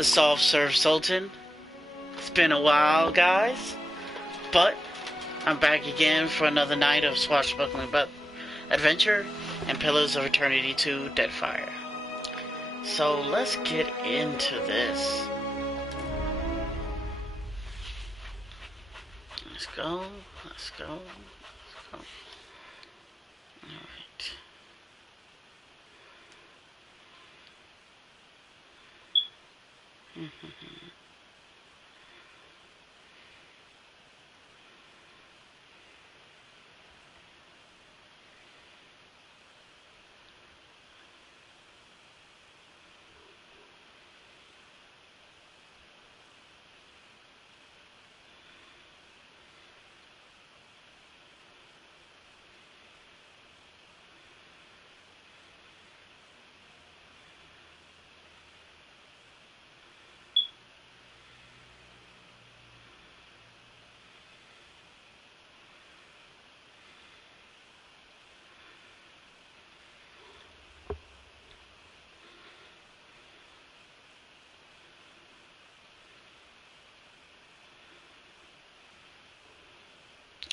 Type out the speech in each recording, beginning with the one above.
the Soft Serve Sultan. It's been a while, guys, but I'm back again for another night of swashbuckling adventure and Pillars of Eternity 2 Deadfire. So let's get into this. Let's go.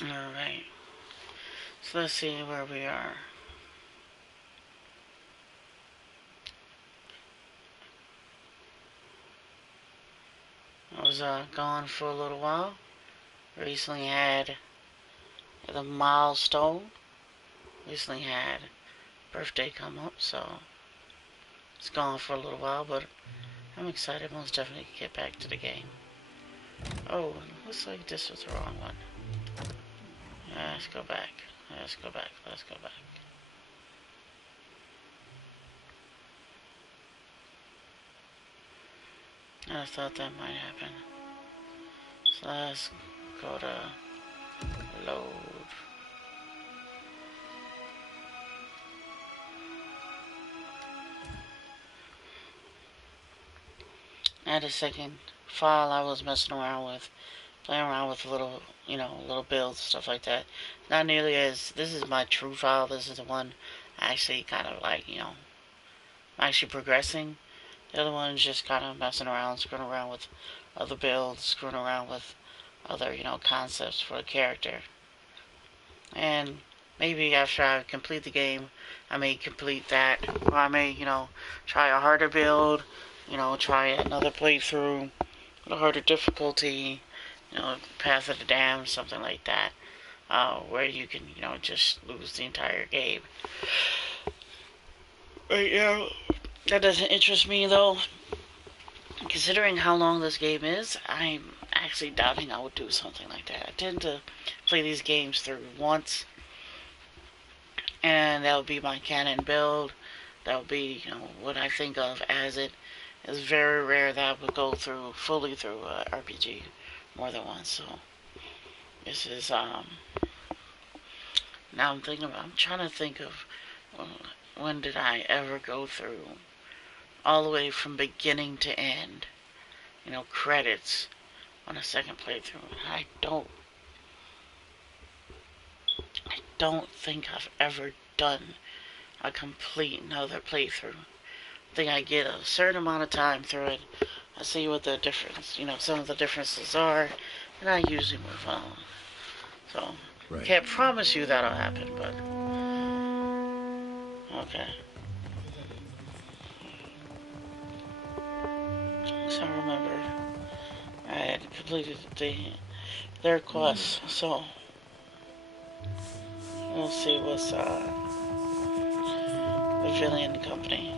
Alright. Alright. So let's see where we are. I was gone for a little while. Recently had a milestone. Recently had birthday come up, so it's gone for a little while, but I'm excited most definitely to get back to the game. Oh, looks like this was the wrong one. Let's go back. I thought that might happen. So let's go to load. I had a second file I was messing around with, playing around with little builds, stuff like that. Not nearly as, this is my true file, this is the one I actually kind of like, actually progressing. The other one is just kind of messing around, screwing around with other builds, screwing around with other, concepts for a character. And maybe after I complete the game, I may complete that, or I may, try a harder build, try another playthrough, with a harder difficulty, Path of the Damned, something like that, where you can, just lose the entire game. Right now, that doesn't interest me, though. Considering how long this game is, I'm actually doubting I would do something like that. I tend to play these games through once, and that would be my canon build. That would be, what I think of as it. It's very rare that I would go fully through RPG more than once, so this is, now I'm trying to think of when did I ever go through all the way from beginning to end, credits on a second playthrough. I don't think I've ever done a complete another playthrough. I think I get a certain amount of time through it. I see what the difference, some of the differences are, and I usually move on. So, right. Can't promise you that'll happen, but okay. So I remember I had completed their quest, so we'll see what's the Villian Company.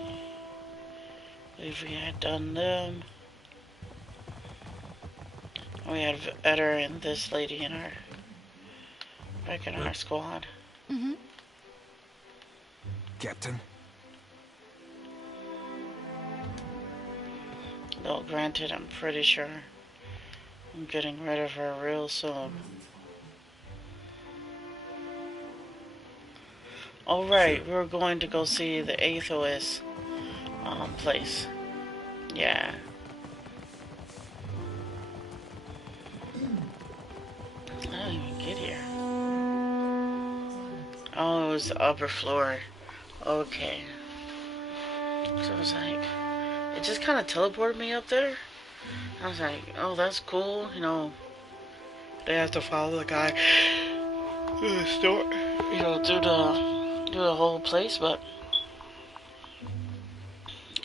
I believe we had done them. We had Eder and this lady in back in our squad. Mm-hmm. Captain? Though granted, I'm pretty sure I'm getting rid of her real soon. Alright, we're going to go see the Aethos place. Yeah. I don't even get here. Oh, it was the upper floor. Okay. So it's like, it just kind of teleported me up there. I was like, oh, that's cool. You know, they have to follow the guy through the store, you know, through the whole place, but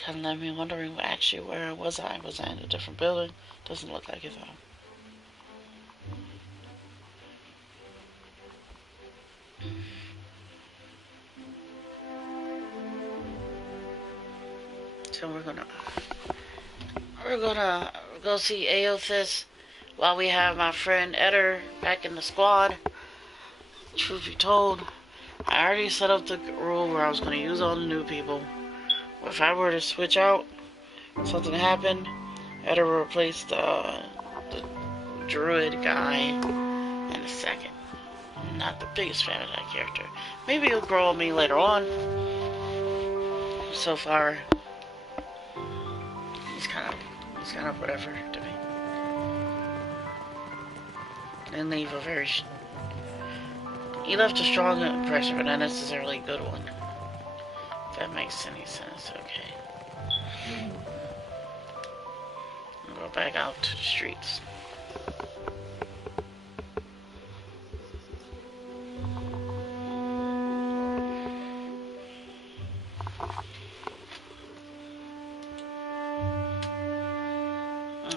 kind of left me wondering actually where was I? Was I in a different building? Doesn't look like it though. So we're gonna go see Aothis while we have my friend Eder back in the squad. Truth be told, I already set up the rule where I was gonna use all the new people. If I were to switch out, something happened, Eder will replace the druid guy in a second. I'm not the biggest fan of that character. Maybe he'll grow on me later on. So far, he's kind of whatever to me. Didn't leave a very. He left a strong impression, but not necessarily a good one. If that makes any sense, okay. I'll go back out to the streets.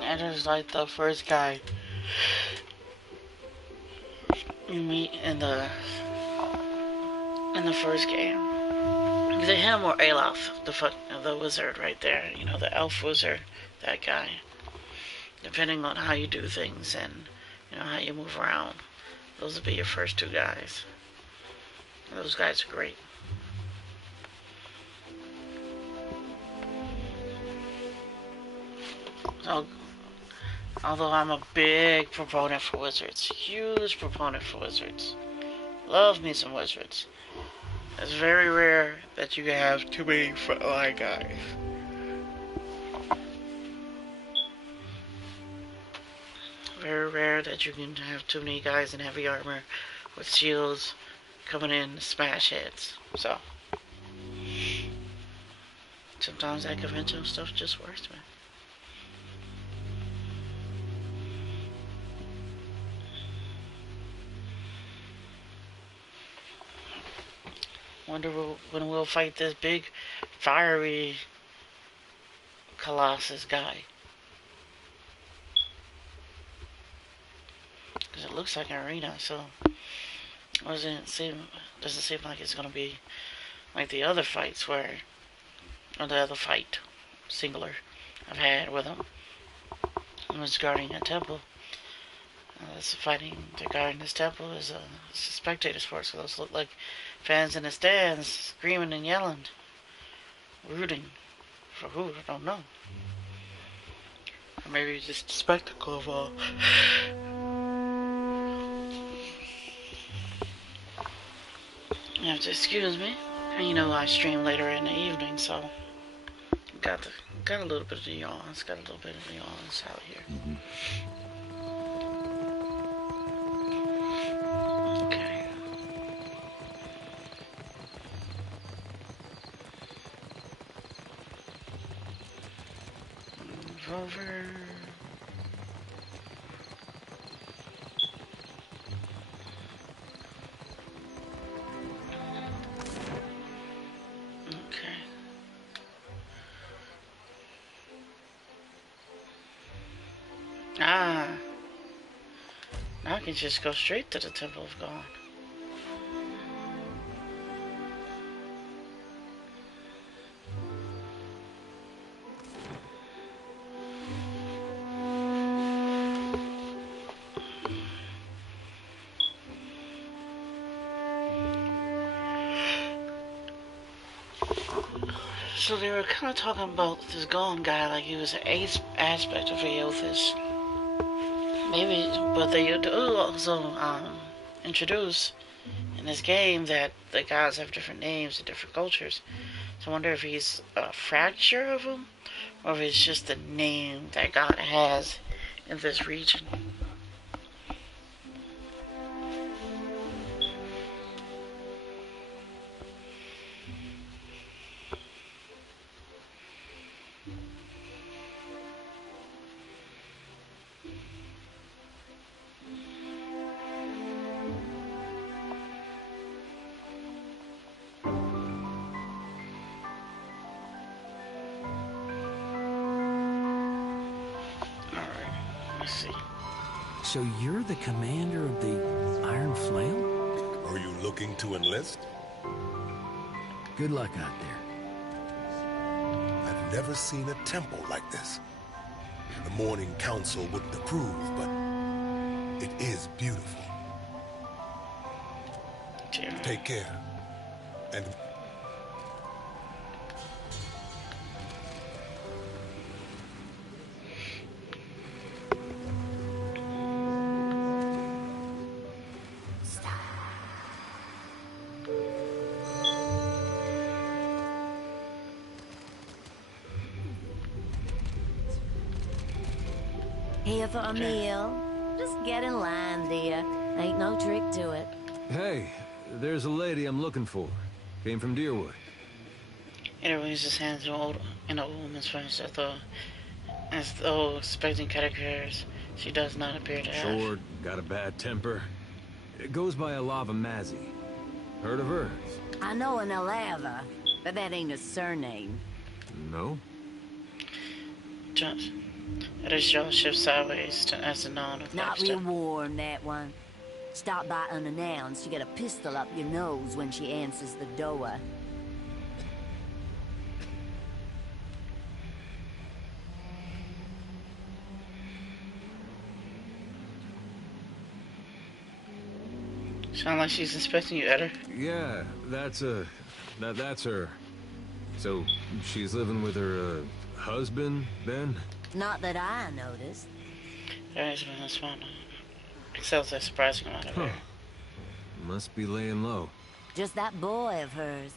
And it's like the first guy you meet in the first game. Either him or Olaf, the wizard right there. You know, the elf wizard, that guy. Depending on how you do things and, you know, how you move around. Those would be your first two guys. Those guys are great. So, although I'm a big proponent for wizards, huge proponent for wizards, love me some wizards. It's very rare that you can have too many frontline guys. Very rare that you can have too many guys in heavy armor with shields coming in to smash heads. So, sometimes that conventional stuff just works, man. Wonder when we'll fight this big, fiery Colossus guy. Because it looks like an arena, so doesn't seem like it's gonna be like the other fights or the other fight, singular, I've had with him. I was guarding a temple. This fighting to guard this temple is a spectator sport, so those look like fans in the stands screaming and yelling, rooting for who? I don't know. Or maybe just a spectacle of all. You have to excuse me. And you know I stream later in the evening, so got a little bit of the yawns. Got a little bit of the yawns out here. Mm-hmm. Over. Okay. Now I can just go straight to the Temple of God. So they were kind of talking about this golem guy like he was an aspect of Aothis. Maybe, but they do also introduce in this game that the gods have different names and different cultures. So I wonder if he's a fracture of them, or if it's just the name that God has in this region. So you're the commander of the Iron Flail? Are you looking to enlist? Good luck out there. I've never seen a temple like this. The Morning Council wouldn't approve, but it is beautiful. Take care. And... Here for a meal? Just get in line, dear. Ain't no trick to it. Hey, there's a lady I'm looking for. Came from Deerwood. Eder waves his hands in a woman's face as though expecting categories she does not appear to have. Short, got a bad temper. It goes by Alava Mazzy. Heard of her? I know an Alava, but that ain't a surname. No? Just, Eder's jaw shifts sideways as the nod of Not laughter. real warm, that one. Stop by unannounced, you get a pistol up your nose when she answers the door. Sound like she's inspecting you, Eder. Yeah, that's her. So, she's living with her, husband, then? Not that I noticed. Eder's been a smile. Excels a surprising amount of her. Must be laying low. Just that boy of hers.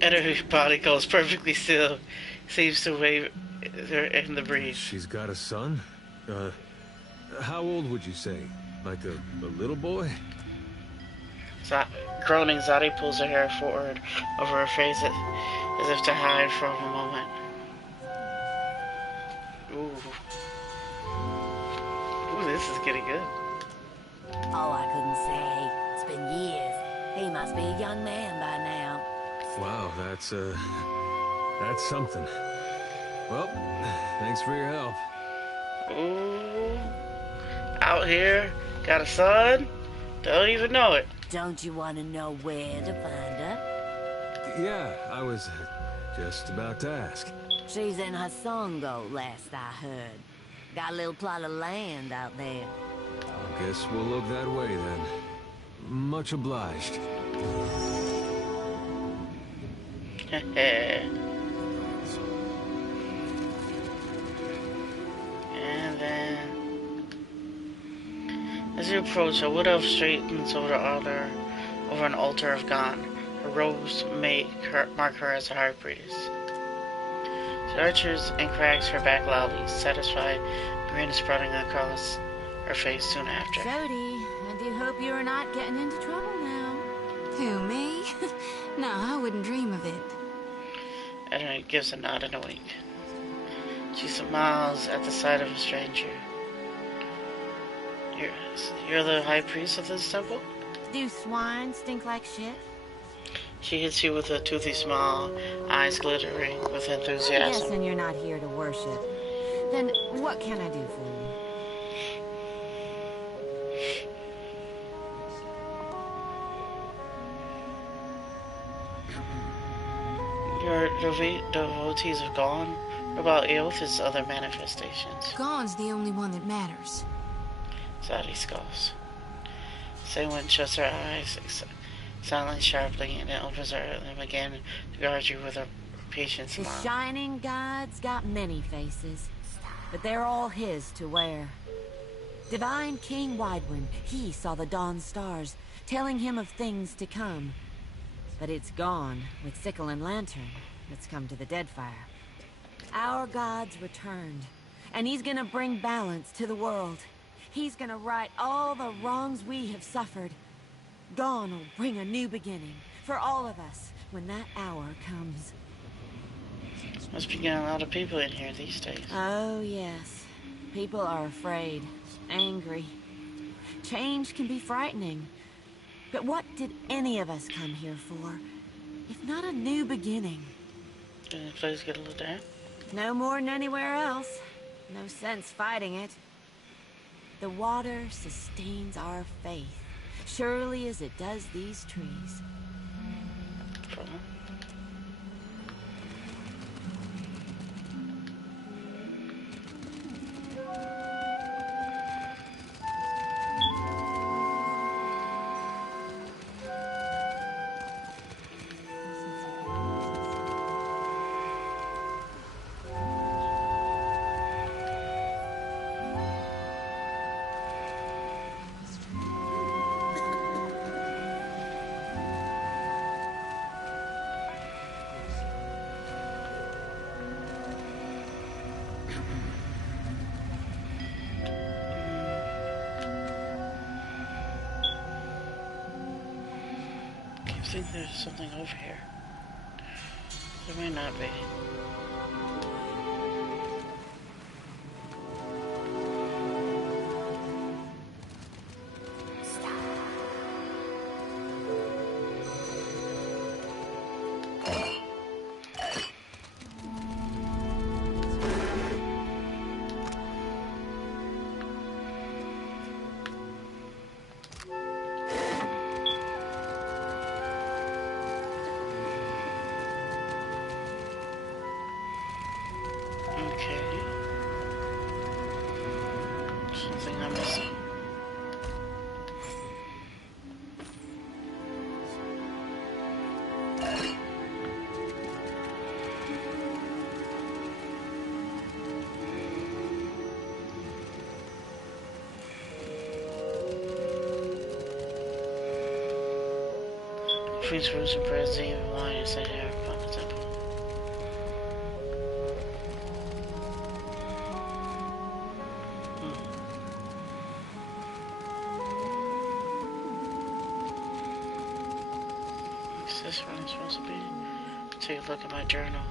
Eder's body goes perfectly still. Seems to wave in the breeze. She's got a son? How old would you say? Like a little boy? Groaning, Zadi pulls her hair forward over her face as if to hide for a moment. Ooh. Ooh, this is getting good. Oh, I couldn't say. It's been years. He must be a young man by now. Wow, that's something. Well, thanks for your help. Ooh. Out here, got a son? Don't even know it. Don't you want to know where to find her? Yeah, I was just about to ask. She's in Hasongo, last I heard. Got a little plot of land out there. Guess we'll look that way then. Much obliged. And then, as you approach, a wood elf straightens over an altar of Gon. Her robes mark her as a high priest. She arches and cracks her back loudly, satisfied, grin sprouting across her face soon after. Jody, I do hope you're not getting into trouble now. Who, me? No, I wouldn't dream of it. Eder gives a nod and a wink. She smiles at the sight of a stranger. You're the high priest of this temple? Do swine stink like shit? She hits you with a toothy smile, eyes glittering with I'm enthusiasm. guessing you're not here to worship. Then what can I do for you? Your devotees have gone. What about Aoth's other manifestations? Gon's the only one that matters. Zadi scoffs. Saywen shuts her eyes, silently sharply, and then opens them again to guard you with a patient The smile. shining god's got many faces, but they're all his to wear. Divine King Widewind, he saw the dawn stars, telling him of things to come. But it's gone with sickle and lantern that's come to the Deadfire. Our god's returned, and he's gonna bring balance to the world. He's gonna right all the wrongs we have suffered. Dawn will bring a new beginning for all of us when that hour comes. Must be getting a lot of people in here these days. Oh, yes. People are afraid, angry. Change can be frightening. But what did any of us come here for, if not a new beginning? Did the place get a little damp? No more than anywhere else. No sense fighting it. The water sustains our faith, surely as it does these trees. I think there's something over here. There may not be. Okay. Something I'm missing. Fruits, roots, and breads, even wine, and set here upon the temple. Is this where I'm supposed to be? Take a look at my journal.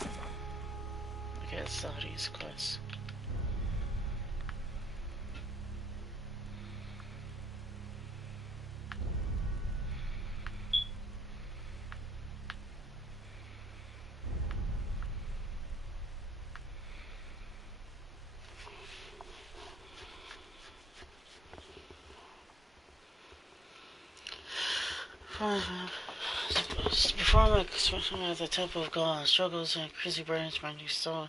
Look at Saudi's quest. Before my expression at the Temple of God, struggles and crazy burns, my new soul,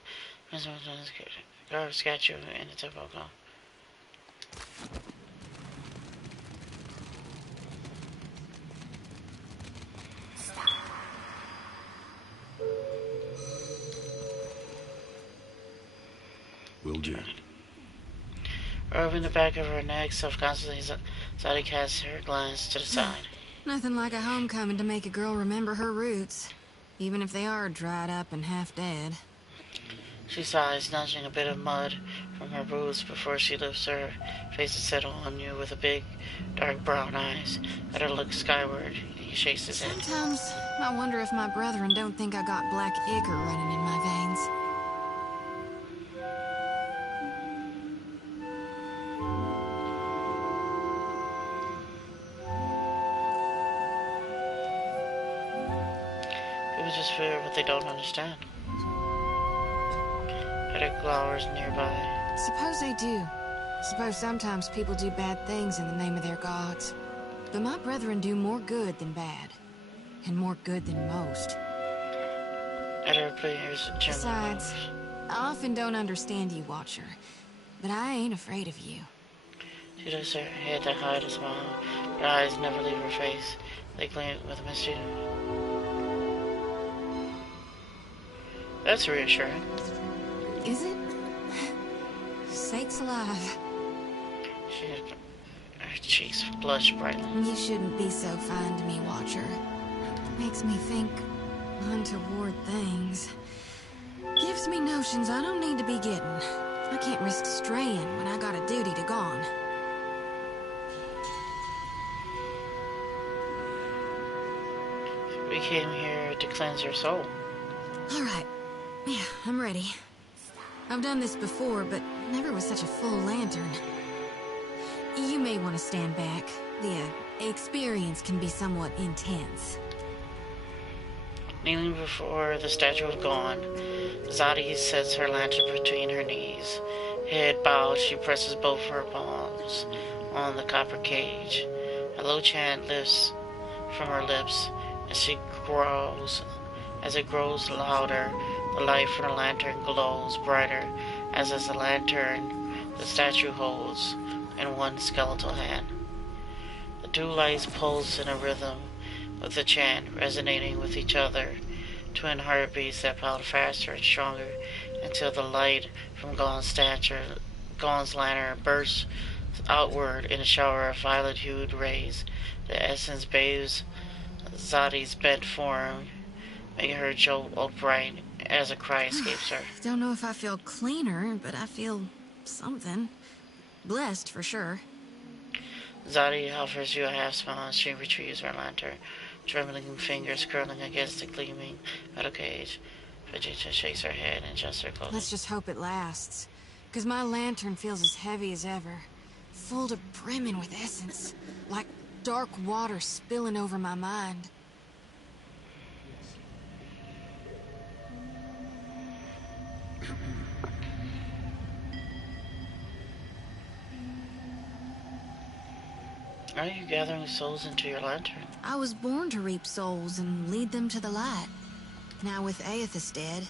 guard statue in the Temple of God. Will do. Rubbing the back of her neck, self-constantly, Zadie casts her glance to the side. Nothing like a homecoming to make a girl remember her roots, even if they are dried up and half dead. She sighs, nudging a bit of mud from her boots before she lifts her face to settle on you with a big, dark brown eyes. Let her look skyward. He shakes his head. Sometimes I wonder if my brethren don't think I got black ichor running in my veins. People just fear what they don't understand. Edit glowers nearby. Suppose they do. Suppose sometimes people do bad things in the name of their gods. But my brethren do more good than bad. And more good than most. Edit appears gently. Besides, I often don't understand you, Watcher. But I ain't afraid of you. She does her head to hide a smile. Her eyes never leave her face. They gleam with mischief. That's reassuring. Is it? Sakes alive. Her cheeks blush brightly. You shouldn't be so fine to me, Watcher. Makes me think untoward things. Gives me notions I don't need to be getting. I can't risk straying when I got a duty to gone. We came here to cleanse your soul. All right. Yeah, I'm ready. I've done this before, but never with such a full lantern. You may want to stand back. The experience can be somewhat intense. Kneeling before the statue of God, Zadie sets her lantern between her knees. Head bowed, she presses both her palms on the copper cage. A low chant lifts from her lips, and she grows. As it grows louder, the light from the lantern glows brighter, as is the lantern the statue holds in one skeletal hand. The two lights pulse in a rhythm with the chant, resonating with each other. Twin heartbeats that pound faster and stronger until the light from Gon's lantern bursts outward in a shower of violet-hued rays. The essence bathes Zadi's bent form, making her jolt upright as a cry escapes her. Don't know if I feel cleaner, but I feel something. Blessed, for sure. Zadi offers you a half smile as she retrieves her lantern, trembling fingers curling against the gleaming metal cage. Vegeta shakes her head and adjusts her clothing. Let's just hope it lasts. Because my lantern feels as heavy as ever. Full to brimming with essence. Like dark water spilling over my mind. Are you gathering souls into your lantern? I was born to reap souls and lead them to the light. Now with Aethys dead,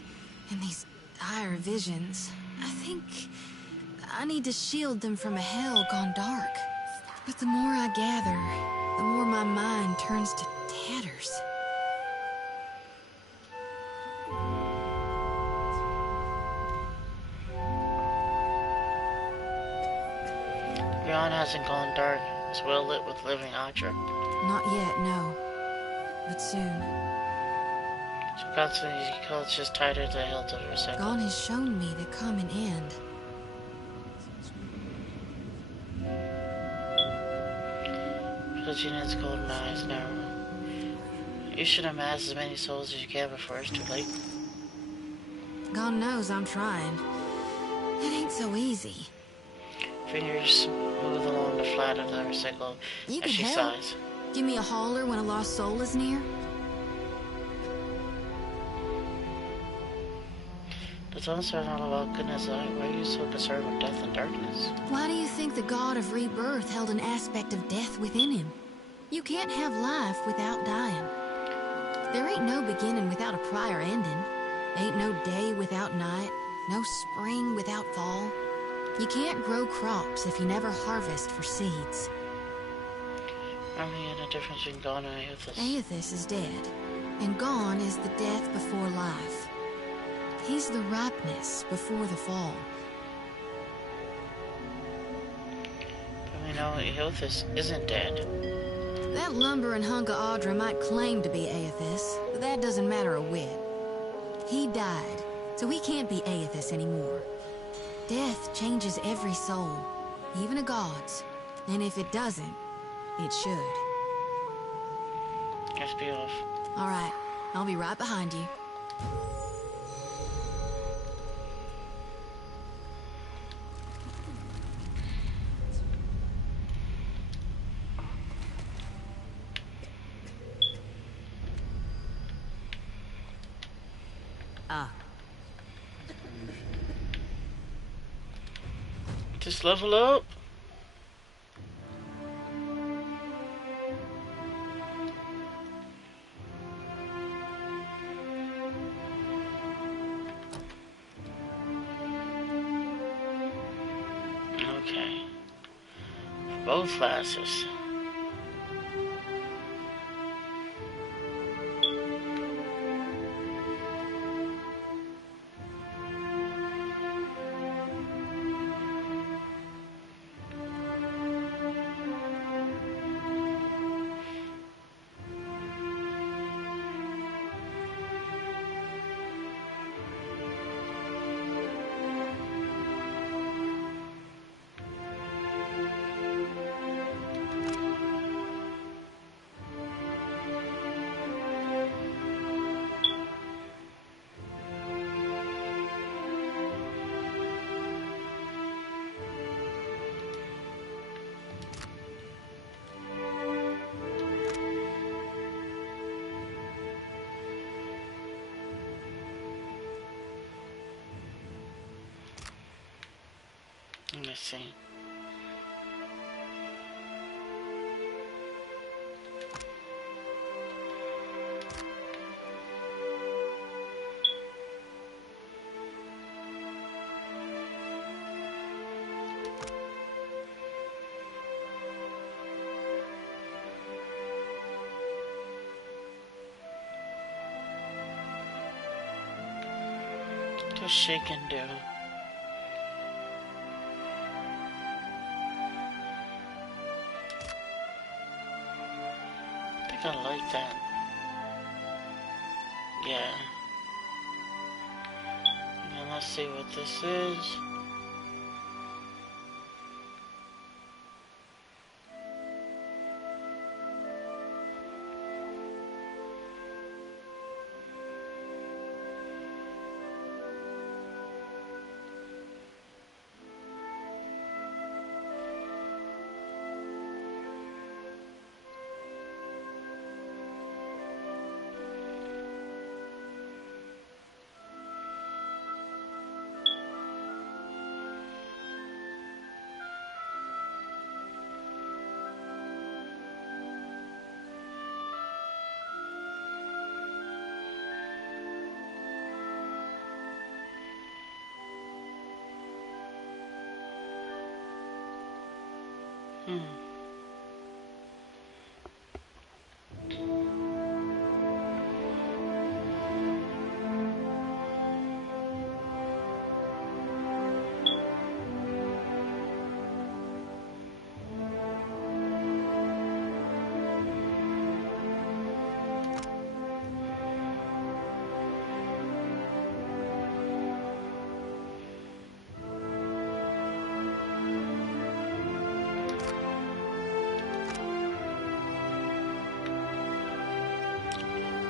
and these dire visions, I think I need to shield them from a hell gone dark. But the more I gather, the more my mind turns to tatters. Beyond hasn't gone dark. It's well lit with living object. Not yet, no. But soon. She constantly clutches tighter to the hilt of her sickle. God has shown me the common end. Vegeta's golden eyes narrow. You should amass as many souls as you can before it's too late. God knows I'm trying. It ain't so easy. Fingers move along the flat of her sickle You as can she help. sighs. Give me a holler when a lost soul is near. The tones are all about goodness. Why are you so concerned with death and darkness? Why do you think the god of rebirth held an aspect of death within him? You can't have life without dying. There ain't no beginning without a prior ending. Ain't no day without night, no spring without fall. You can't grow crops if you never harvest for seeds. I mean, the difference between Gon and Aethys. Aethys is dead, and gone is the death before life. He's the ripeness before the fall. But we know Aethys isn't dead. That lumbering hunk of Audra might claim to be Aethys, but that doesn't matter a whit. He died, so he can't be Aethys anymore. Death changes every soul, even a god's. And if it doesn't, it should. Let's be off. All right, I'll be right behind you. Just level up. Okay. Both classes. me see. What she can do. I think I like that. Yeah. And let's see what this is.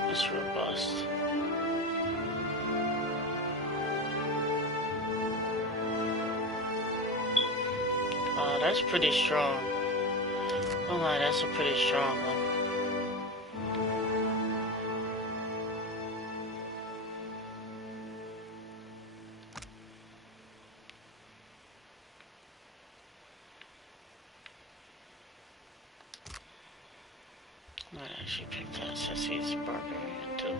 It's robust. Oh, that's pretty strong. Oh my, that's a pretty strong one. I might actually pick that since he's a barbarian too.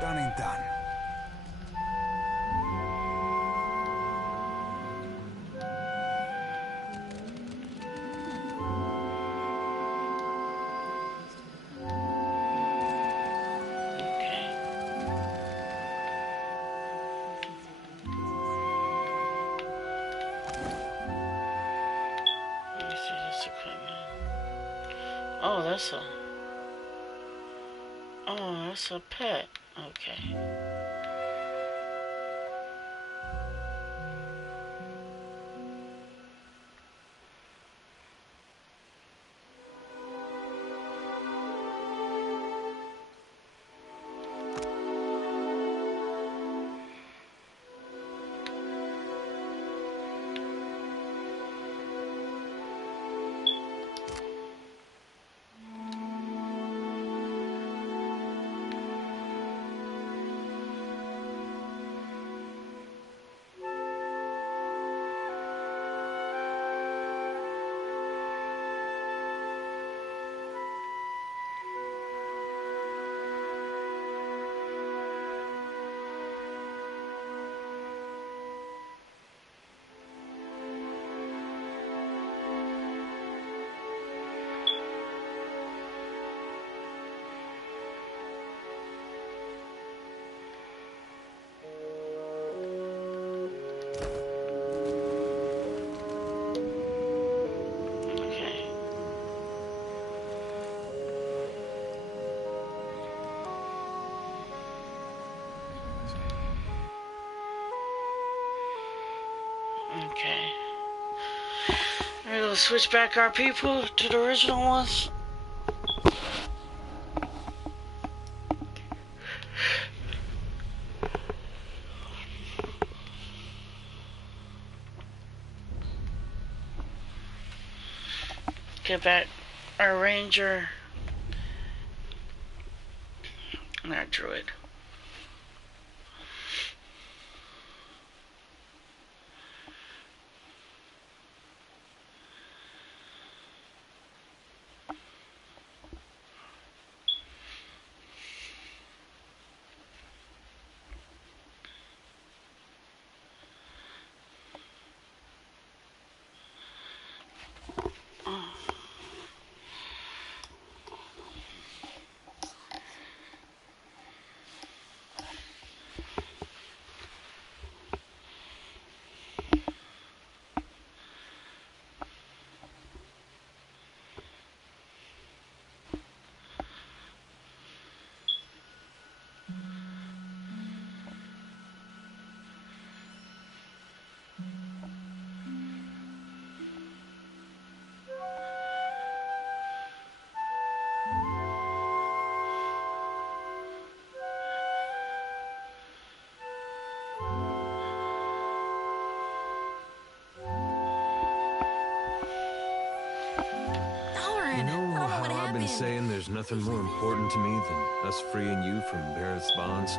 Done and done. Oh, that's a pet. Okay. Okay. Alright, let's switch back our people to the original ones. get back our ranger. Not druid. Darn! You know I don't know how what I've happened. been saying there's nothing more important to me than us freeing you from Barrett's bonds?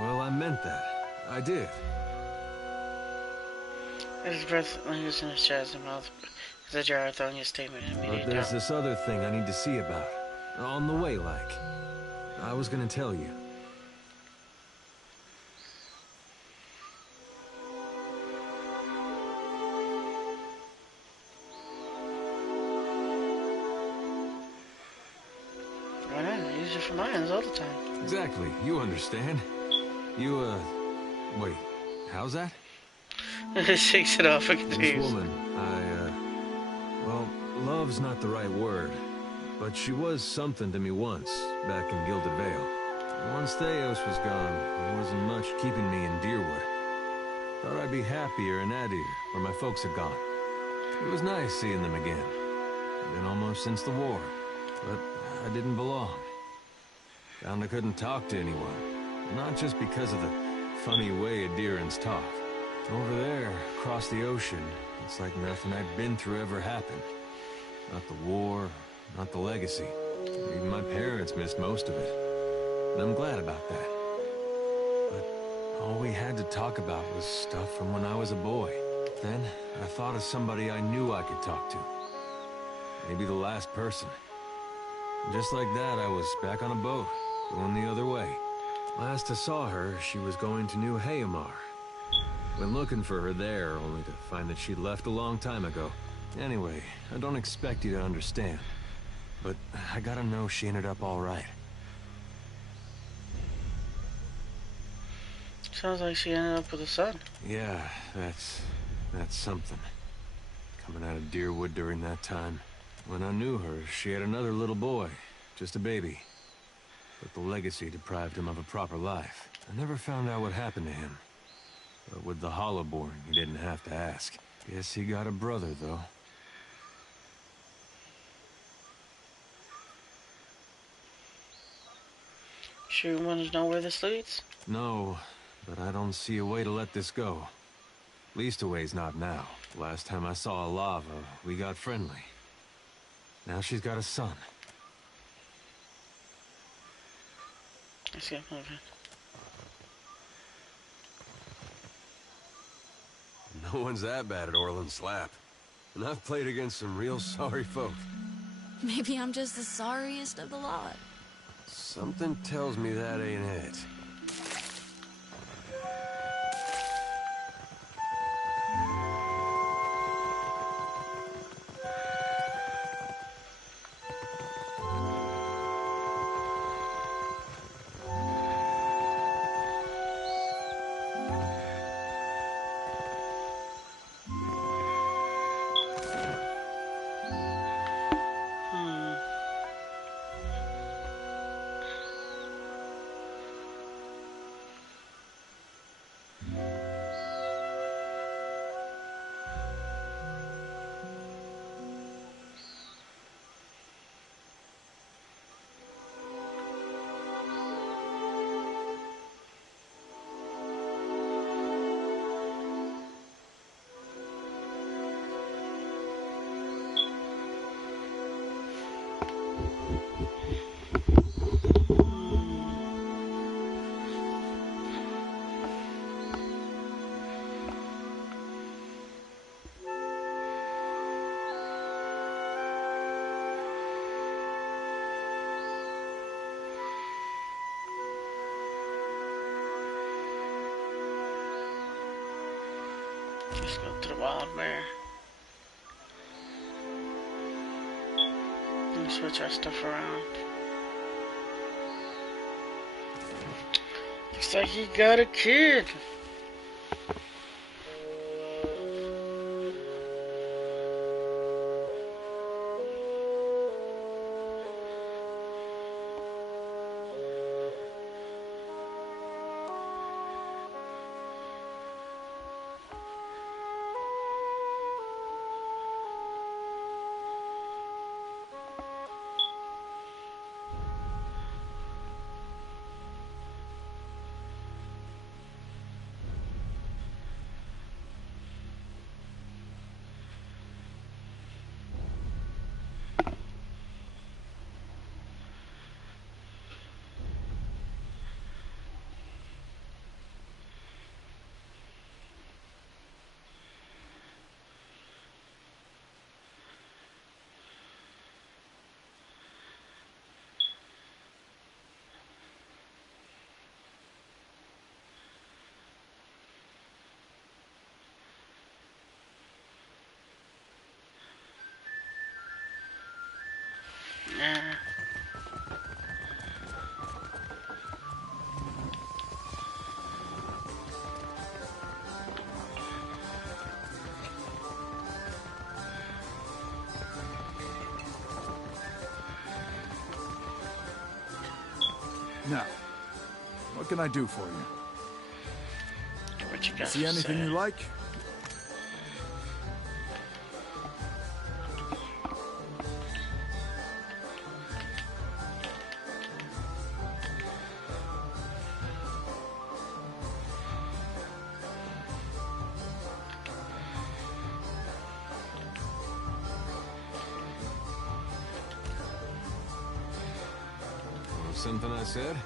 Well, I meant that. I did. His breath lingers in his chest and mouth. As a jar throwing his statement But immediately there's down. this other thing I need to see about. On the way, like. I was gonna tell you. Why not? I use it for mines all the time. Exactly. You understand. You, wait. How's that? Shakes it off and This continues. woman, well, love's not the right word. But she was something to me once, back in Gilded Vale. Once Theos was gone, there wasn't much keeping me in Deerwood. Thought I'd be happier in Adir, where my folks had gone. It was nice seeing them again. Been almost since the war, but I didn't belong. Found I couldn't talk to anyone, not just because of the funny way Adirans talk. Over there, across the ocean, it's like nothing I'd been through ever happened. Not the war, not the legacy. Even my parents missed most of it. And I'm glad about that. But all we had to talk about was stuff from when I was a boy. Then I thought of somebody I knew I could talk to. Maybe the last person. And just like that, I was back on a boat, going the other way. Last I saw her, she was going to New Hayamar. Went looking for her there, only to find that she'd left a long time ago. Anyway, I don't expect you to understand. But I gotta know she ended up all right. Sounds like she ended up with a son. Yeah, that's something. Coming out of Deerwood during that time. When I knew her, she had another little boy. Just a baby. But the legacy deprived him of a proper life. I never found out what happened to him. But with the Hollowborn, you didn't have to ask. Guess he got a brother, though. Sure you want to know where this leads? No, but I don't see a way to let this go. Least a way's not now. Last time I saw Alava, we got friendly. Now she's got a son. Let's get moving. No one's that bad at Orland Slap. And I've played against some real sorry folk. Maybe I'm just the sorriest of the lot. Something tells me that ain't it. Let's go to the wild bear. Let me switch our stuff around. Looks like he got a kid. Yeah. Now, what can I do for you? What you got See to anything say? you like? Something I said?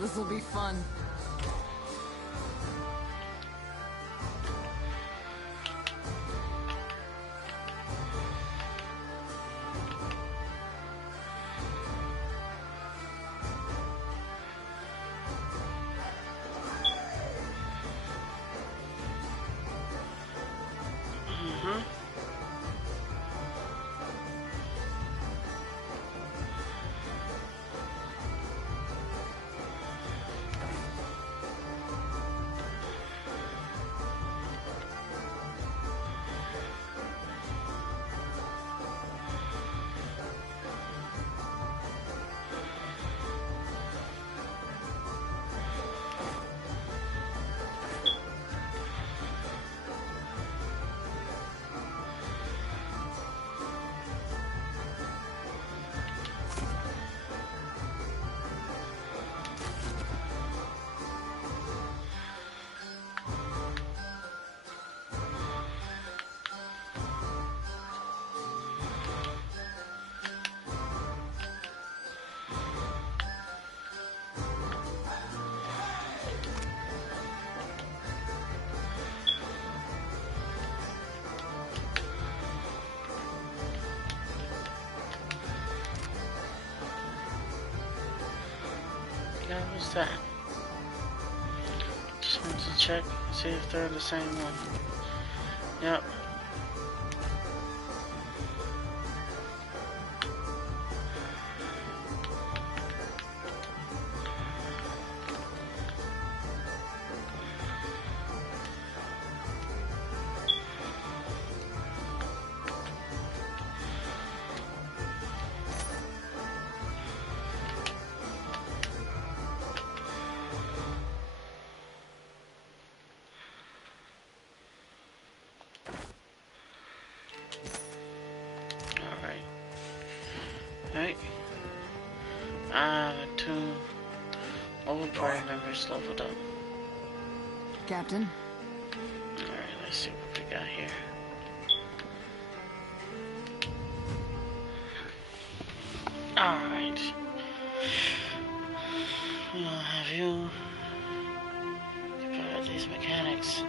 This'll be fun. Yeah, what's that? Just wanted to check, see if they're the same one. Yep. Alright. Right. Two old party members leveled up. Captain? Alright, let's see what we got here. Alright. We'll have you prepare these mechanics.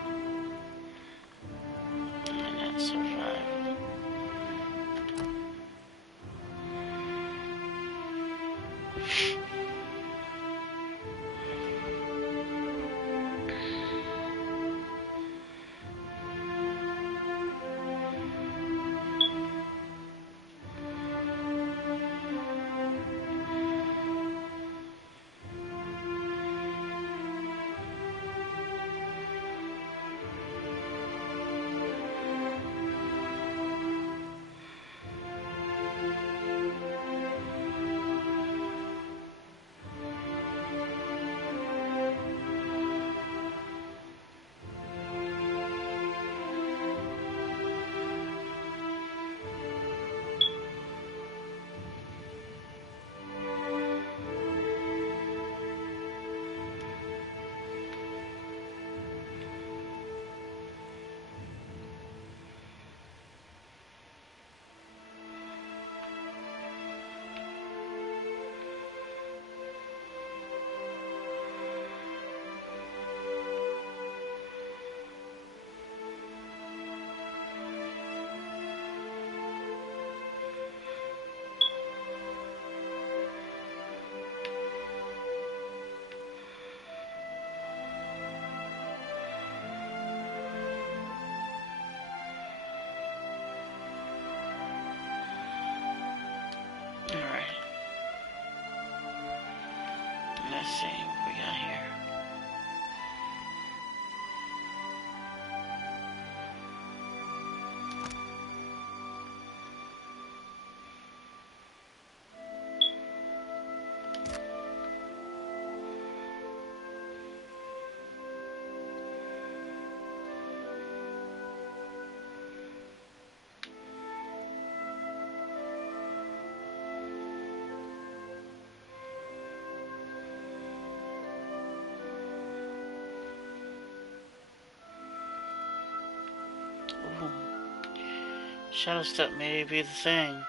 Shadow step may be the thing.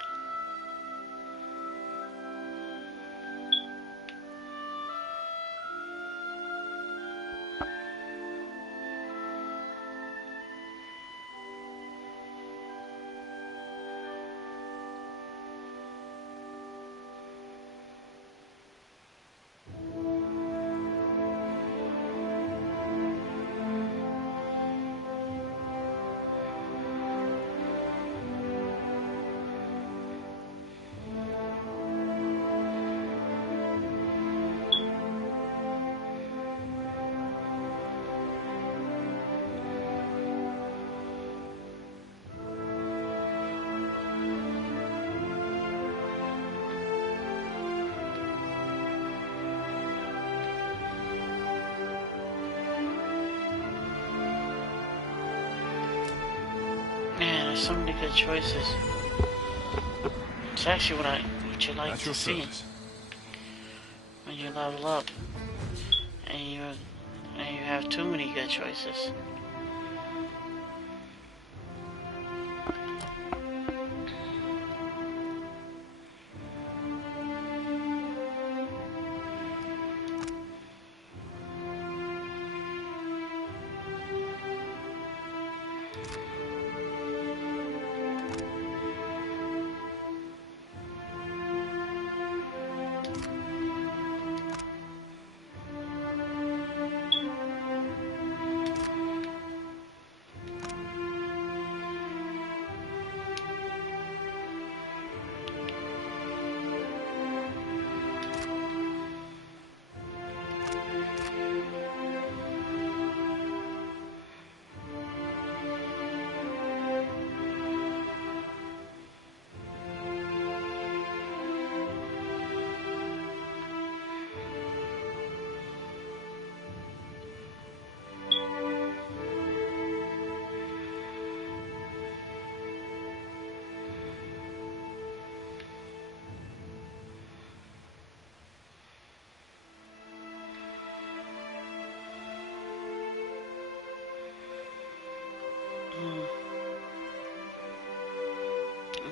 Man, there's so many good choices. It's actually what you like to see when you level up, and you have too many good choices.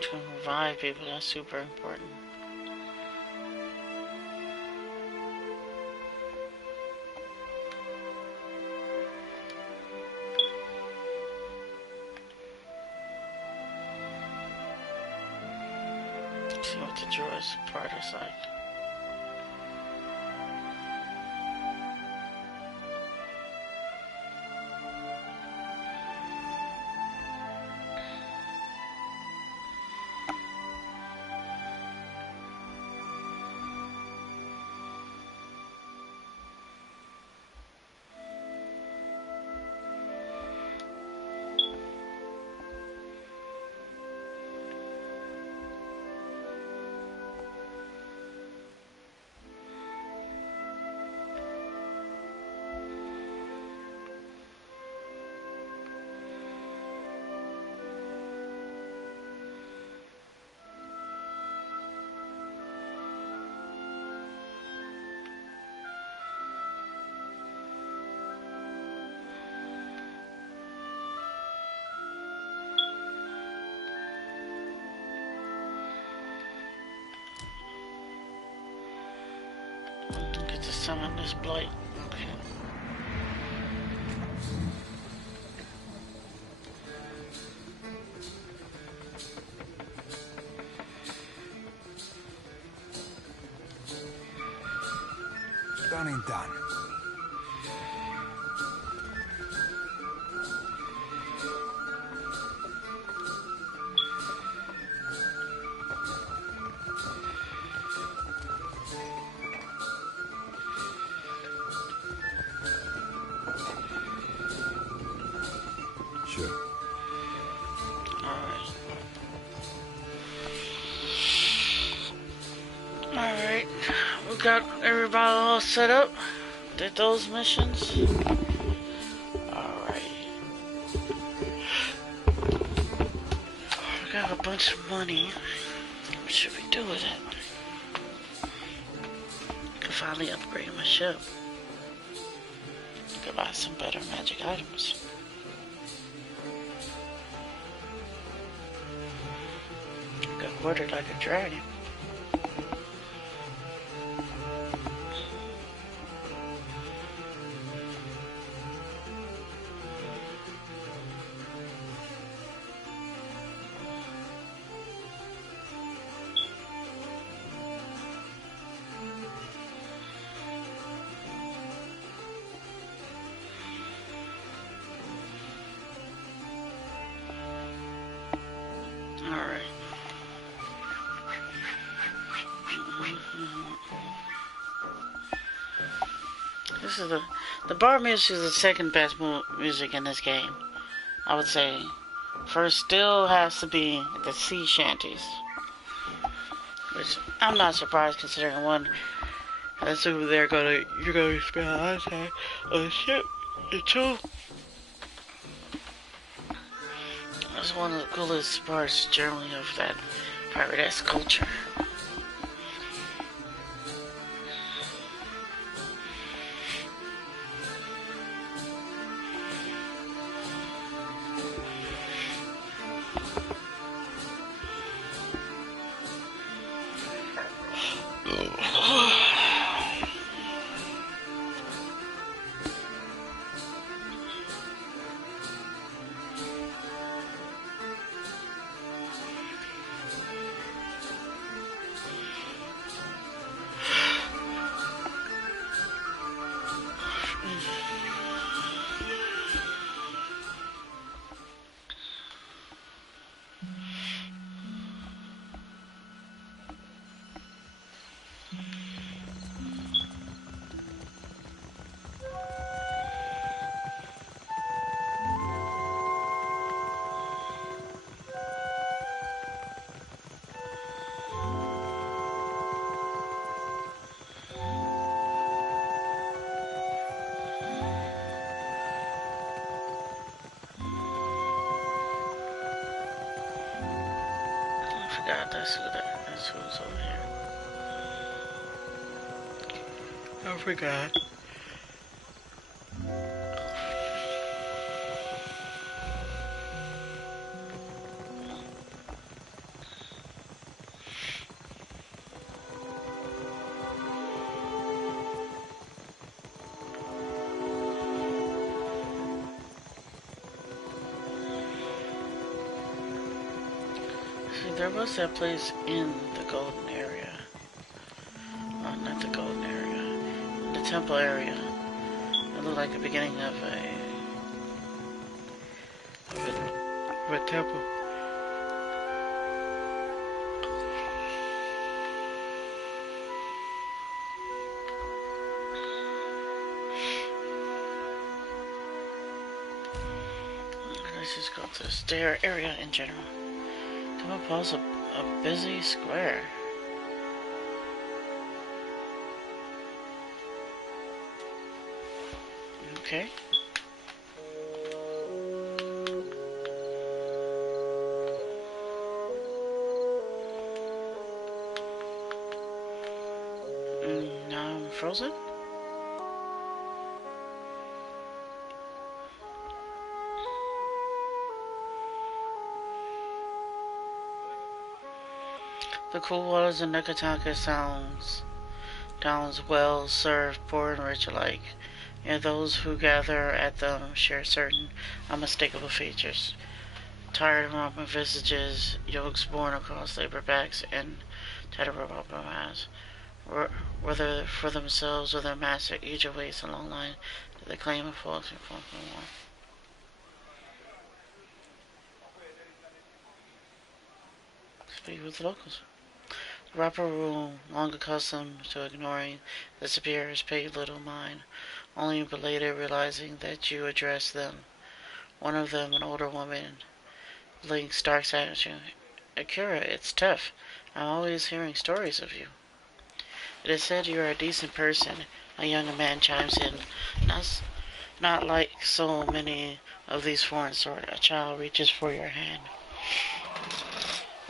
To revive people, that's super important. Let's see what the Druid's part is like. Get to summon this blight. Okay. Done and done. Sure. Alright. We got everybody all set up. Did those missions. Alright. We got a bunch of money. What should we do with it? I can finally upgrade my ship. I could buy some better magic items. teleported like a dragon. Alright. This is the bar music is the second best music in this game. I would say first still has to be the sea shanties, which I'm not surprised considering one. That's who you're gonna spend a lot of time on the ship. And two, that's one of the coolest parts generally of that pirate-esque culture. God, that's who's over here. I forgot. See, there was that place in the golden area. Well, not the golden area. The temple area. It looked like the beginning of a temple. Let's just go to the stair area in general. Come across a busy square. Okay. Now I'm frozen? The cool waters of Nekataka sounds well served, poor and rich alike. And those who gather at them share certain unmistakable features. Tired, romping visages, yokes borne across labor backs, and tattered eyes. Whether for themselves or their master, each awaits a long line to the claim of folks and form for more. Speak with the locals. The rapper rule, long accustomed to ignoring the superiors, paid little mind, only later realizing that you addressed them. One of them, an older woman, blinked stark at you. Akira, it's tough. I'm always hearing stories of you. It is said you are a decent person, a younger man chimes in. Not like so many of these foreign sort. A child reaches for your hand.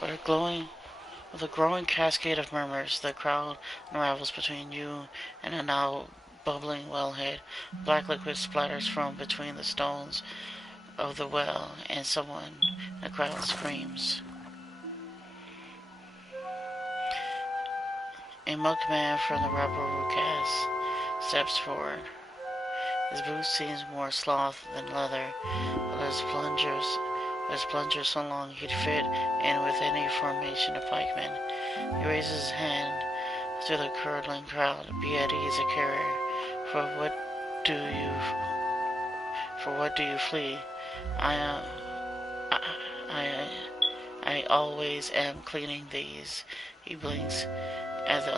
With a growing cascade of murmurs, the crowd unravels between you and a now bubbling wellhead. Black liquid splatters from between the stones of the well, and someone in the crowd screams. A milkman from the rubber cast steps forward. His boots seems more cloth than leather, but his plungers so long he'd fit in with any formation of pikemen. He raises his hand to the curdling crowd. Be at ease, a carrier. For what do you flee? I I always am cleaning these. He blinks as the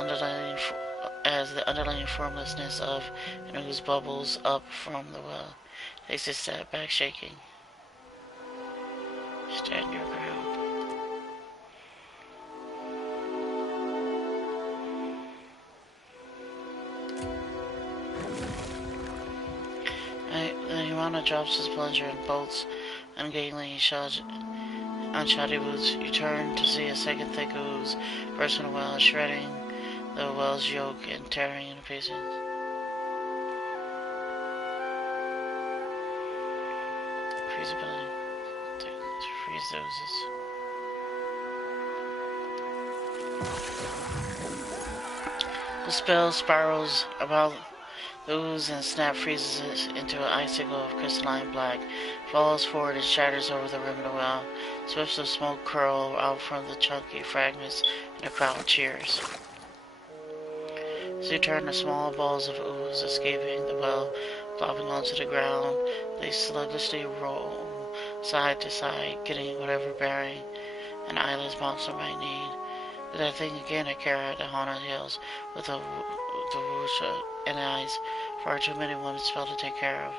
underlying formlessness of an ooze bubbles up from the well. Takes a step back, shaking. Stand your ground. The Humana drops his plunger and bolts ungainly on shoddy boots. You turn to see a second thick ooze burst from the well, shredding the well's yolk and tearing into pieces. Freeze ability. Freeze the oozes. The spell spirals about the ooze and snap freezes it into an icicle of crystalline black, falls forward and shatters over the rim of the well. Swifts of smoke curl out from the chunky fragments, and the crowd cheers. As you turn, the small balls of ooze escaping the well, flopping onto the ground, they sluggishly roll side to side, getting whatever bearing an eyeless monster might need. Did I think again a carrot the haunted hills with the whoosh and eyes, far too many women spell to take care of.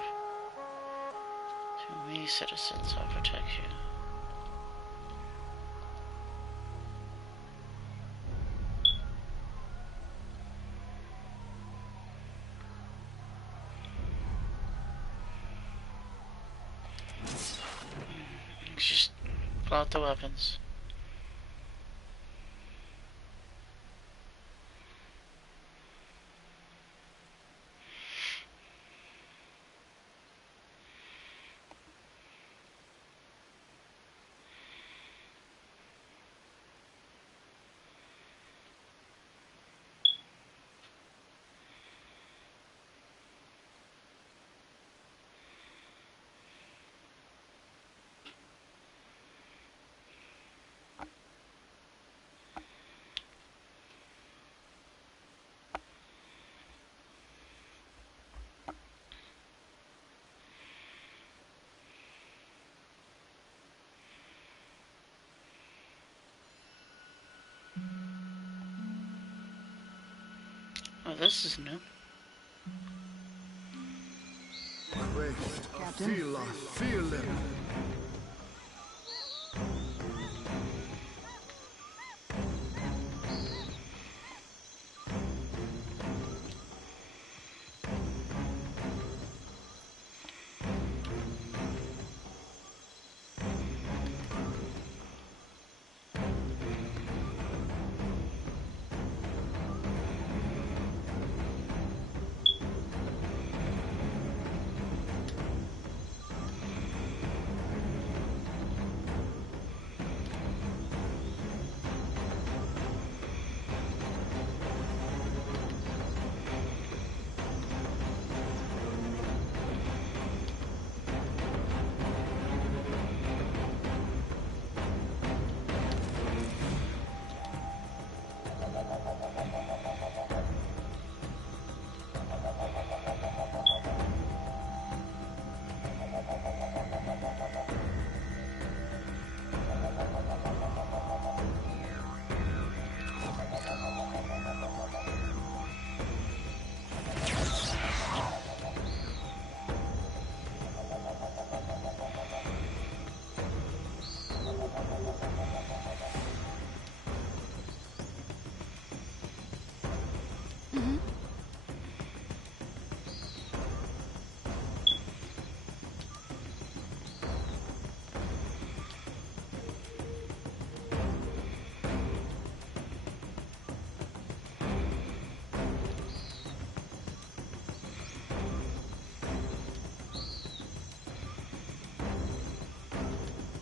To me, citizens, I'll protect you. Just pull out the weapons. Oh, this is new. Captain? Feel it.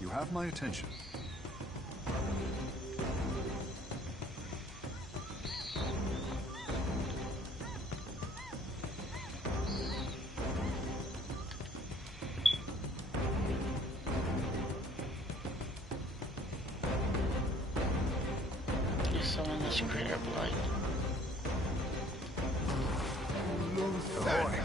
You have my attention. desecrator blight. Ahoy.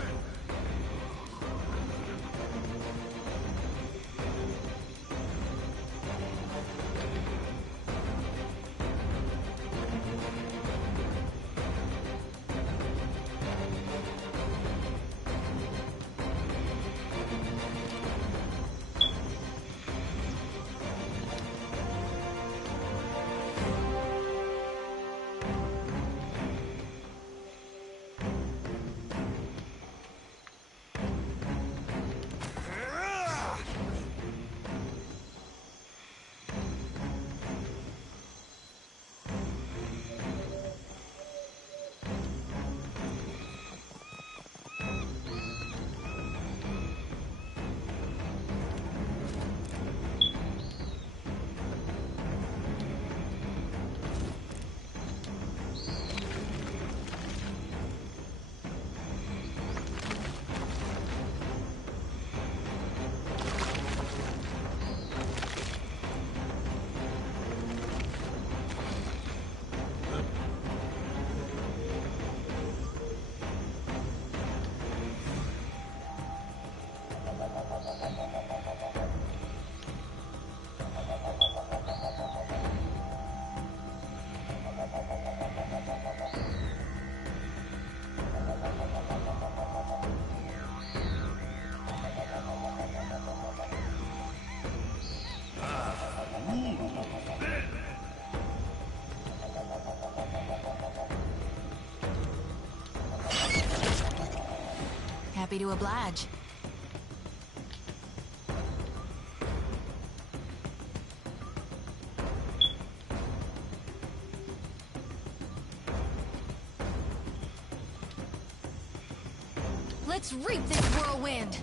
Happy to oblige. Let's reap this whirlwind!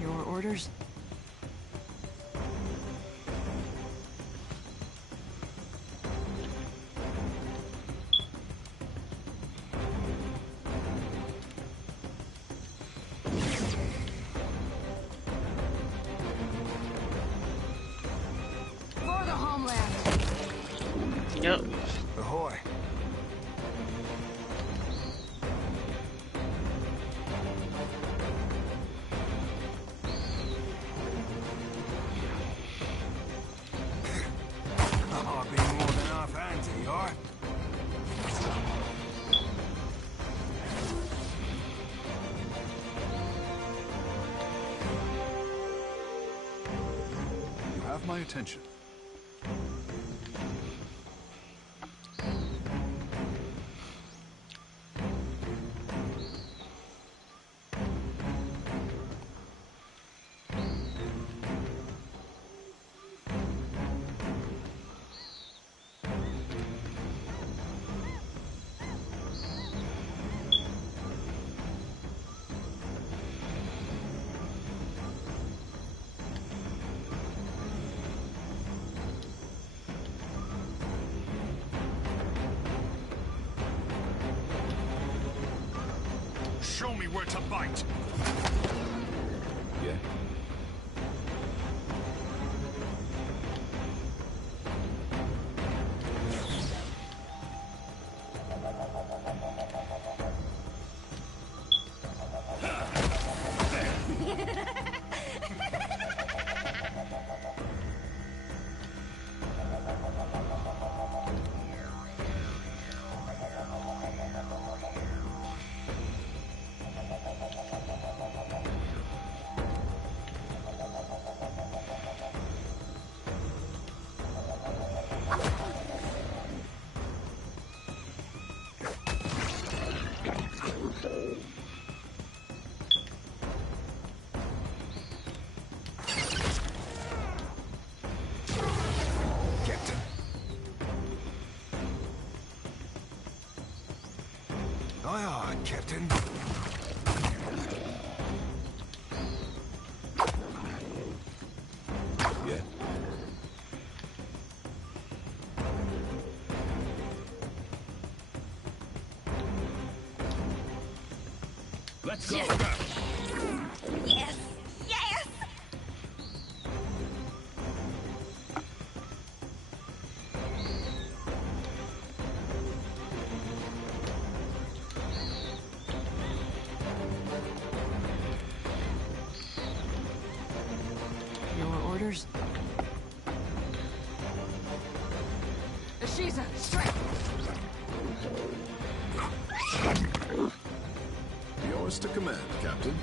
Your orders? For the homeland! Yep. Ahoy. I'll be more than half anti, alright? You have my attention. Show me where to bite! Yeah. Captain. Aye, aye, Captain. Yeah. Let's go. Yes! Yes! Your orders? Ashiza, strike! Yours to command, Captain.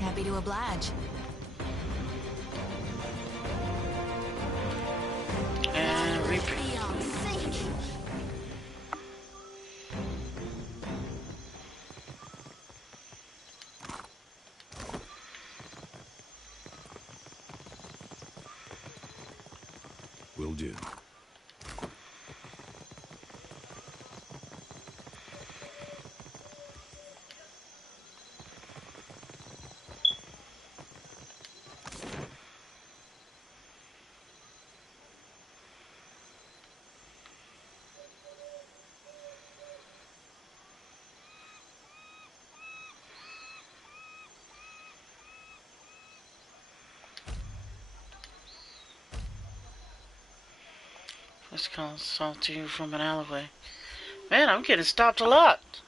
Happy to oblige. And repeat. Will do. Let's call talk to you from an alleyway. Man, I'm getting stopped a lot.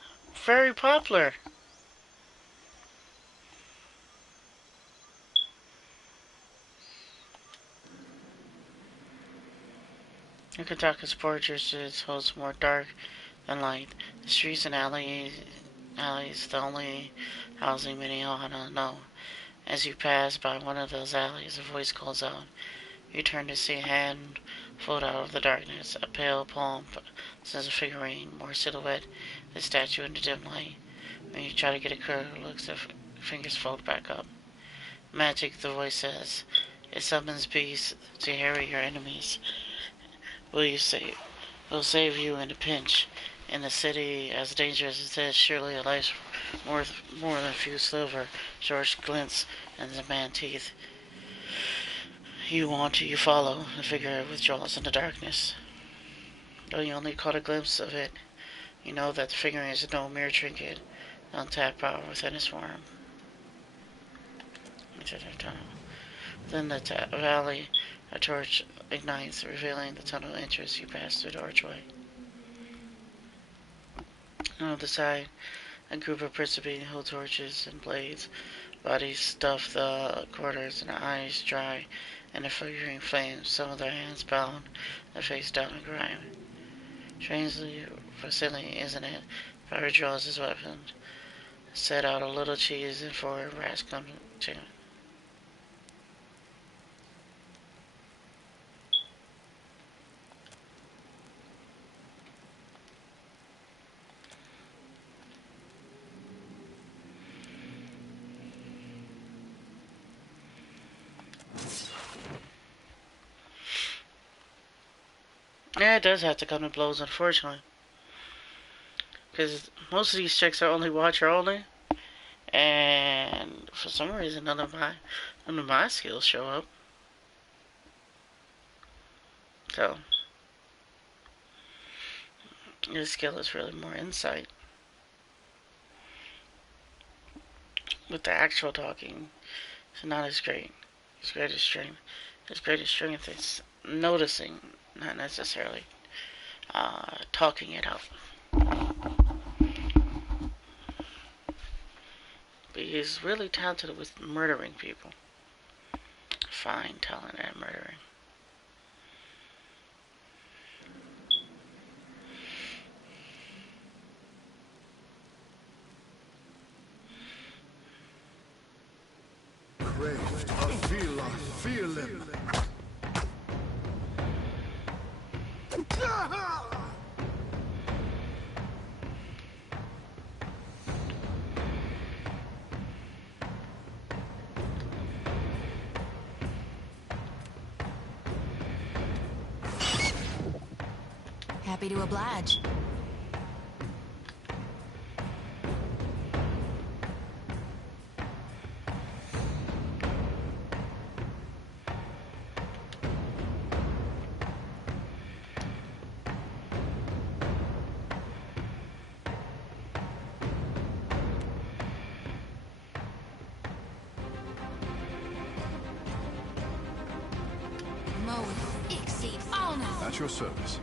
Very popular. Nikitaka's fortress holds more dark than light. The streets and alleys the only housing many ought to know. As you pass by one of those alleys, a voice calls out. You turn to see a hand float out of the darkness. A pale palm says a figurine, more silhouette, the statue in the dim light. When you try to get a clearer look, the fingers fold back up. Magic, the voice says. It summons beasts to harry your enemies. Will save you in a pinch. In a city as dangerous as this, surely a life's worth more than a few silver. George glints and the man teeth. You follow. The figure withdraws into darkness. Though you only caught a glimpse of it, you know that the figurine is no mere trinket, the untapped power within its form. Within the valley, a torch ignites, revealing the tunnel entrance. You pass through the archway. On the other side, a group of precipices hold torches and blades. Bodies stuff the corners and eyes dry in the flickering flames. Some of their hands bound, their face down in grime. Strangely fascinating, isn't it? Fire draws his weapon. Set out a little cheese and four rats come to him. Yeah, it does have to come to blows, unfortunately. Because most of these chicks are only watcher only. And for some reason, none of my skills show up. So, your skill is really more insight. With the actual talking, it's not as great. His greatest strength is noticing, not necessarily talking it out. But he's really talented with murdering people. Fine talent at murdering. Craved, I feel him. Happy to oblige. Mo, Ixie, Ono. At your service.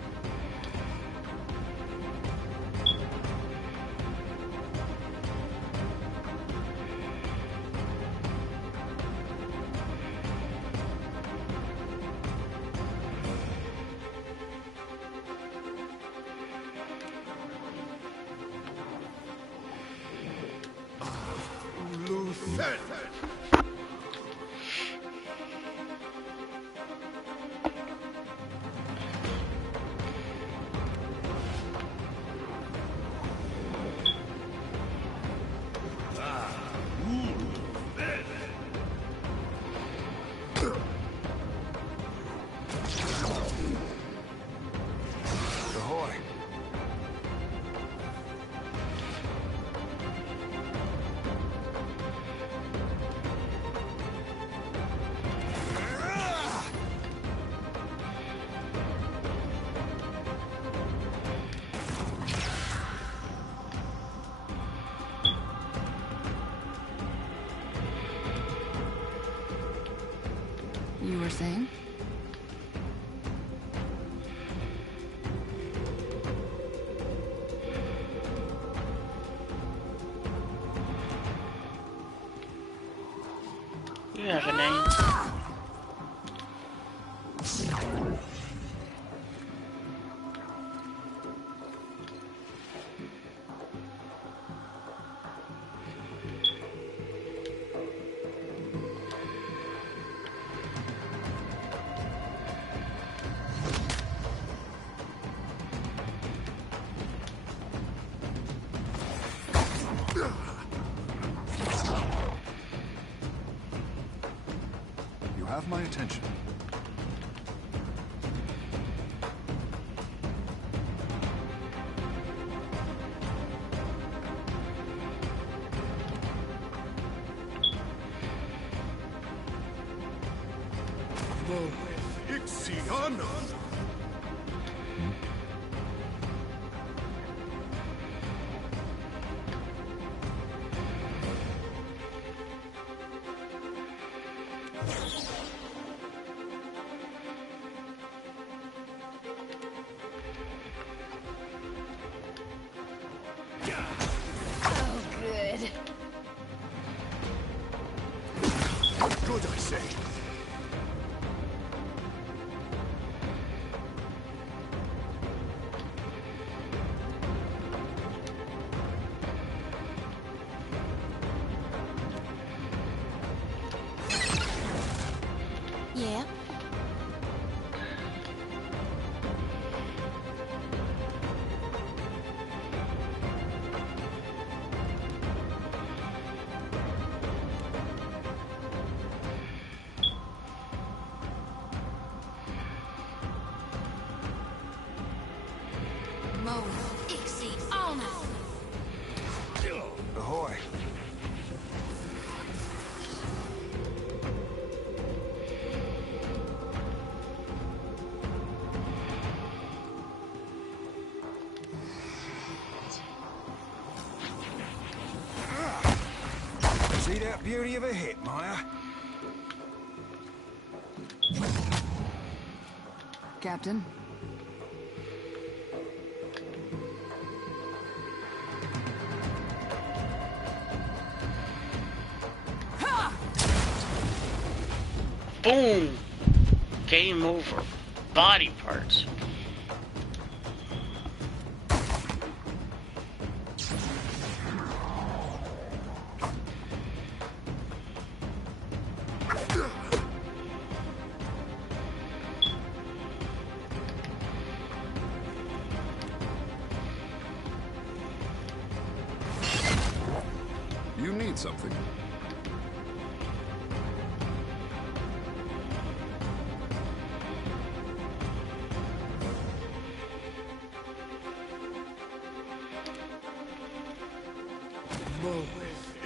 Ahoy. You were saying? You have a name. You have my attention. Ixiana! Oh, good. Good, I say. Yeah? Mo, Ixie, Ono. Ahoy. See that beauty of a hit, Maya? Captain? Boom! Game over. Body parts. You need something.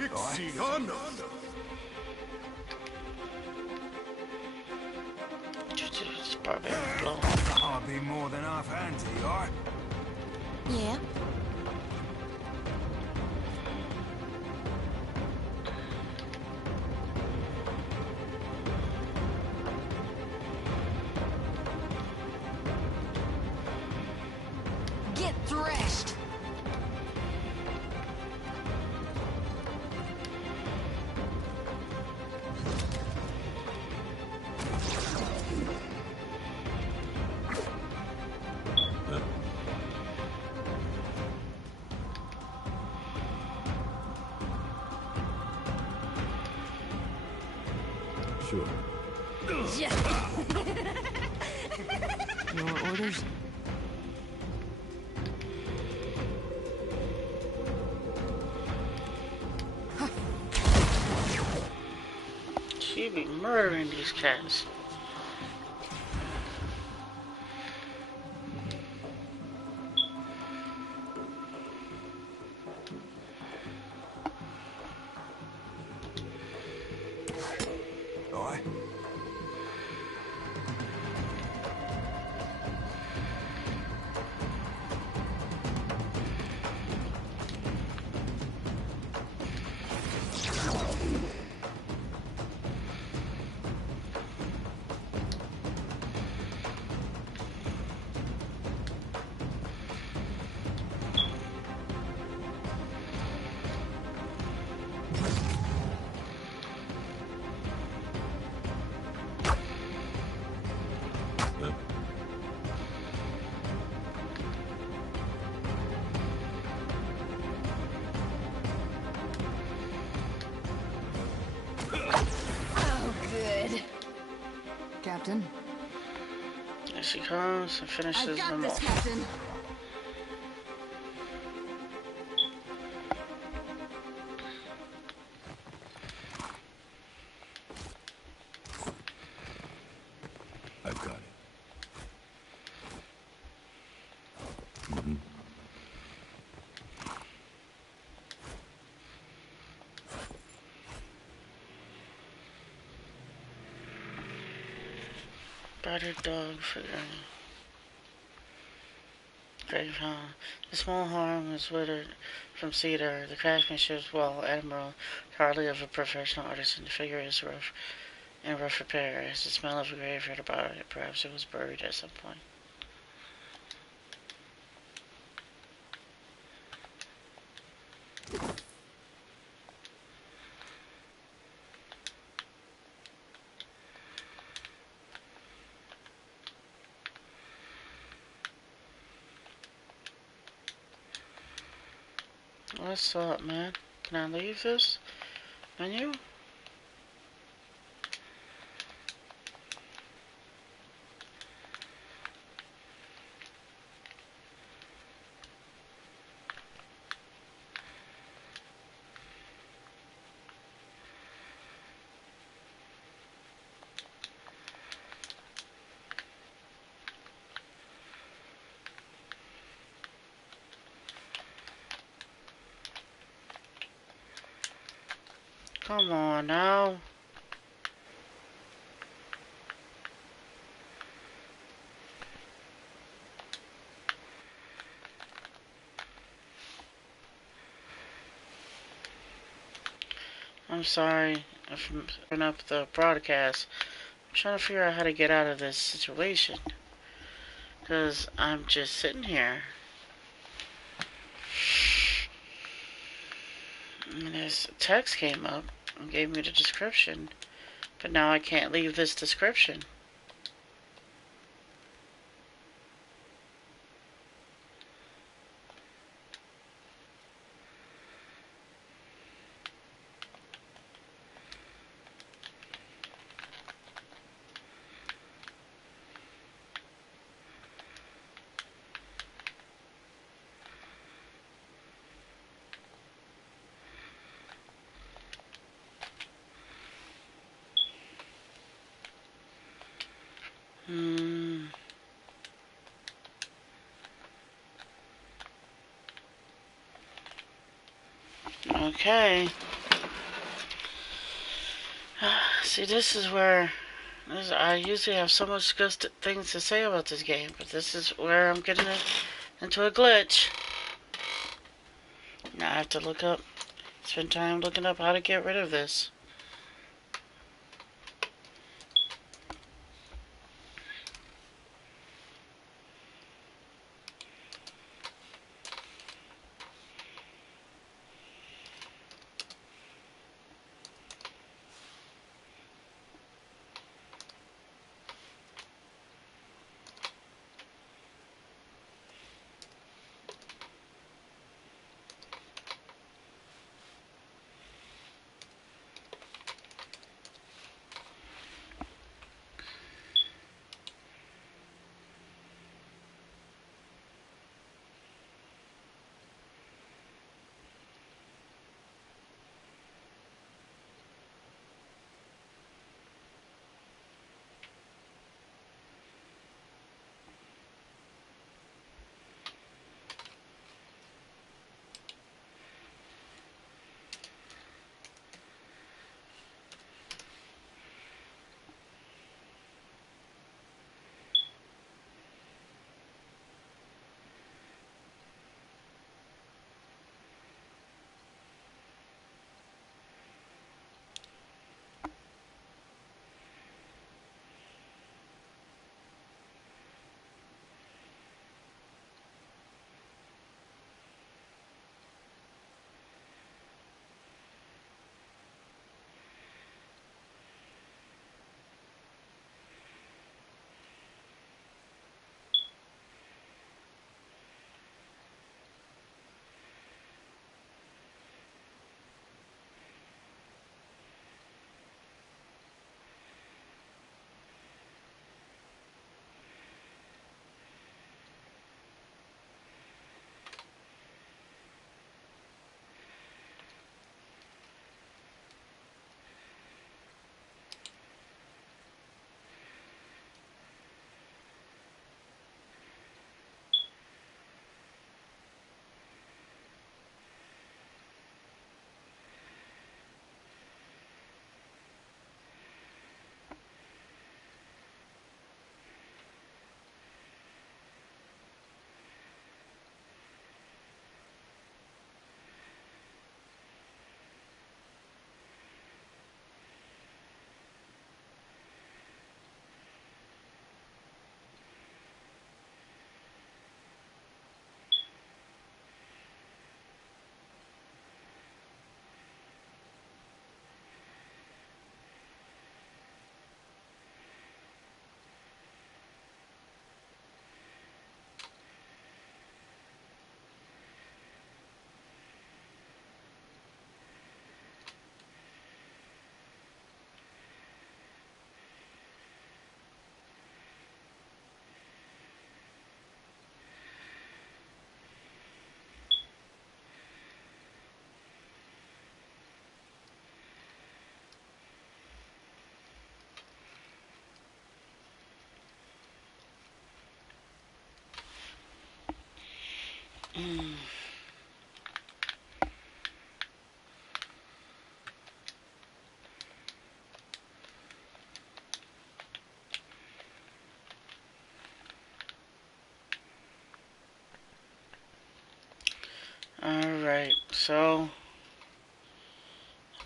Ixiana! It's barbaric blow. I'll be more than half-hand to you, alright? Yeah? Get threshed! Sure. Your orders? She be murdering these cats. All right. Oh, good. Captain? Here she comes and I've finishes got them this, off. Captain. I've got it. Battered dog figure. Greyhound. The small harm is withered from cedar. The craftsmanship, while admirable, hardly of a professional artisan. The figure is rough in rough repair. Has the smell of a graveyard about it. Perhaps it was buried at some point. What's up, man? Can I leave this menu? Come on now. I'm sorry if I'm turning up the broadcast. I'm trying to figure out how to get out of this situation. Because I'm just sitting here. And this text came up and gave me the description. But now I can't leave this description. Okay. See, this is where I usually have so much good things to say about this game, but this is where I'm getting into a glitch. Now I have to spend time looking up how to get rid of this.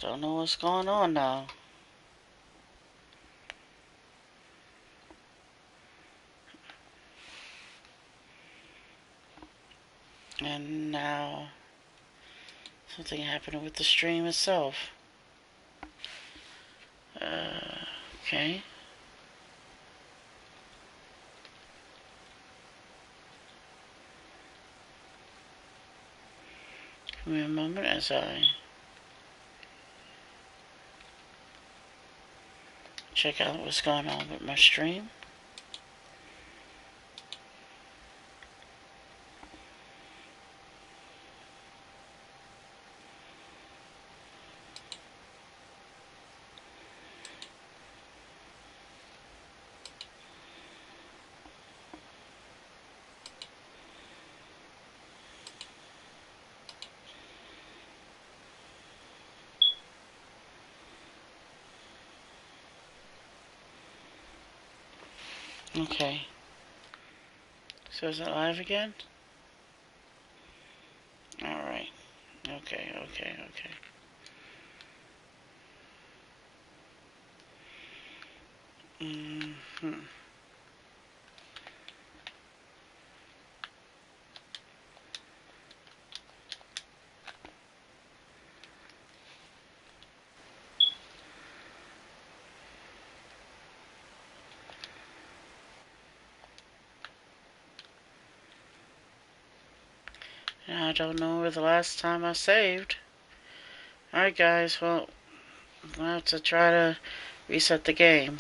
Don't know what's going on now. And now something happened with the stream itself. Okay. Give me a moment as I check out what's going on with my stream. Okay. So is it live again? Alright. Okay. I don't know where the last time I saved. Alright guys, well, I'm gonna have to try to reset the game.